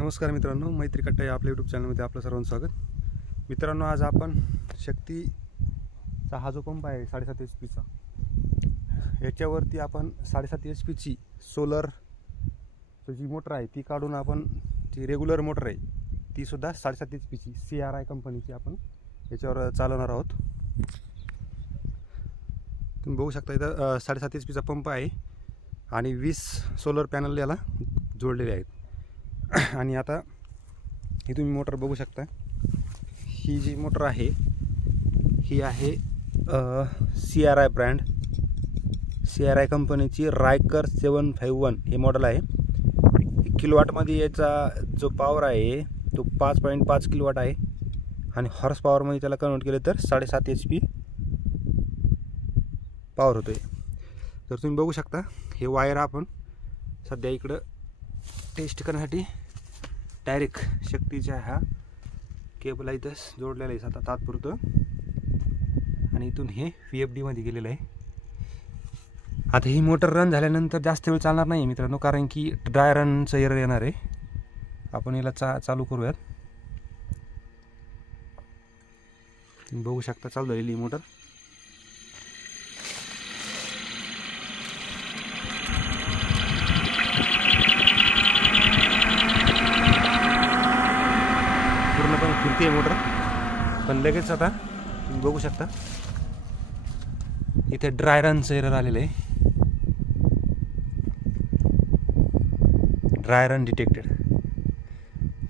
नमस्कार मित्रांनो, मैत्री कट्टा या आपल्या यूट्यूब चॅनलमध्ये आपलं सर्वांचं स्वागत. मित्रांनो, आज आपण शक्तीचा हा जो पंप आहे 7.5 HP याच्यावरती आपण 7.5 HP सोलर जी मोटर आहे ती काढून आपण जी रेग्युलर मोटर आहे ती सुद्धा 7.5 HP CRI कंपनीची आपण याच्यावर चालवणार आहोत. तुम्ही बघू शकता इथं 7.5 HP पंप आहे आणि 20 सोलर पॅनल याला जोडलेले आहेत. आणि आता ही तुम्ही मोटर बघू शकता. ही जी मोटर आहे ही आहे CRI ब्रँड, CRI कंपनीची रायकर 751 हे मॉडेल आहे. किलोवॅटमध्ये याचा जो पॉवर आहे तो 5.5 किलोवॅट आहे आणि हॉर्स पॉवरमध्ये त्याला कन्वर्ट केलं तर 7.5 HP पॉवर होतो आहे. तर तुम्ही बघू शकता हे वायर आपण सध्या इकडं टेस्ट करण्यासाठी डायरेक्ट शक्तीच्या ह्या केबल इथं जोडलेलं आहे आता तात्पुरतं, आणि इथून हे VFD मध्ये गेलेलं आहे. आता ही मोटर रन झाल्यानंतर जास्त वेळ चालणार नाही मित्रांनो, कारण की ड्राय रनचं एरर येणार आहे. आपण याला चालू करूयात. तुम्ही बघू शकता चालू झालेली मोटर. पूर्णपणे फिरते मोटर, पण लगेच आता तुम्ही बघू शकता इथे ड्राय रनचं एरर आलेलं आहे. Dry run detected.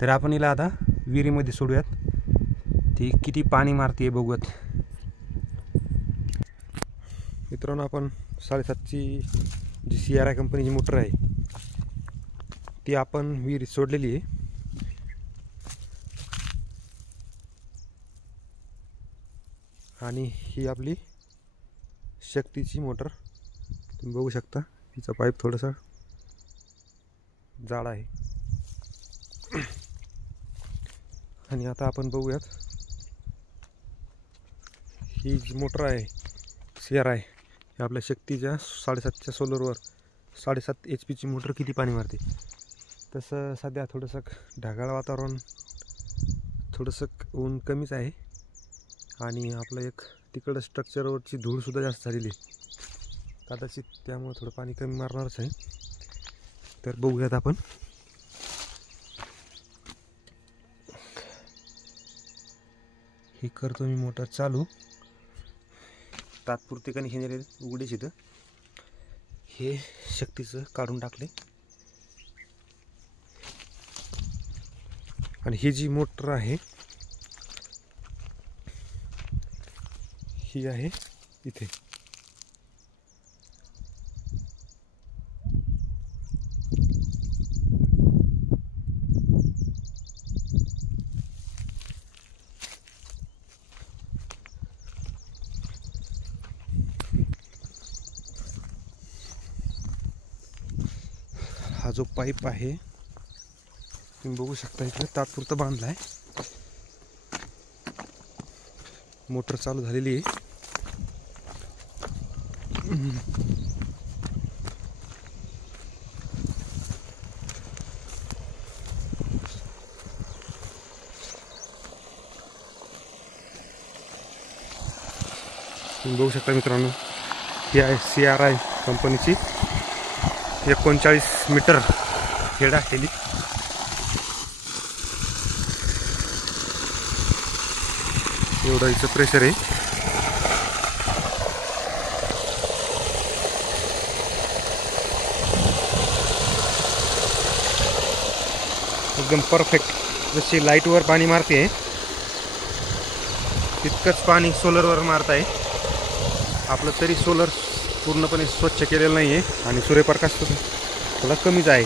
तर आपण हिला आता विहिरीमध्ये सोडूयात, ती किती पाणी मारते बघूयात. मित्रांनो, आपण 7.5ची जी CRI कंपनीची मोटर आहे ती आपण विहिरीत सोडलेली आहे. आणि ही आपली शक्तीची मोटर तुम्ही बघू शकता. हिचा पाईप थोडासा जाड आहे. आणि आता आपण बघूयात ही जी मोटर आहे CRI ही आपल्या शक्तीच्या 7.5च्या सोलरवर 7.5 HP मोटर किती पाणी मारते. तसं सध्या थोडंसं ढगाळ वातावरण, थोडंसं ऊन कमीच आहे आणि आपलं एक तिकडं स्ट्रक्चरवरची धूळसुद्धा जास्त झालेली आहे कदाचित, त्यामुळे थोडं पाणी कमी मारणारच आहे. तर बघूयात आपण. हे करतो मी मोटर चालू. तात्पुरते कनेक्शन उघडीच इथं हे शक्तीचं काढून टाकले. आणि ही जी मोटर आहे ही आहे इथे. हा जो पाईप आहे तुम्ही बघू शकता इथे तात्पुरतं बांधला आहे. मोटर चालू झालेली आहे. तुम्ही बघू शकता मित्रांनो, ही आहे CRI कंपनीची 39 मीटर हेड असलेली. एवढं हिचं प्रेशर आहे. एकदम परफेक्ट. जशी लाईटवर पाणी मारते तितकंच पाणी सोलरवर मारत आहे. आपलं तरी सोलर पूर्णपणे स्वच्छ केलेलं नाही आहे आणि सूर्यप्रकाश थोडा कमीच आहे.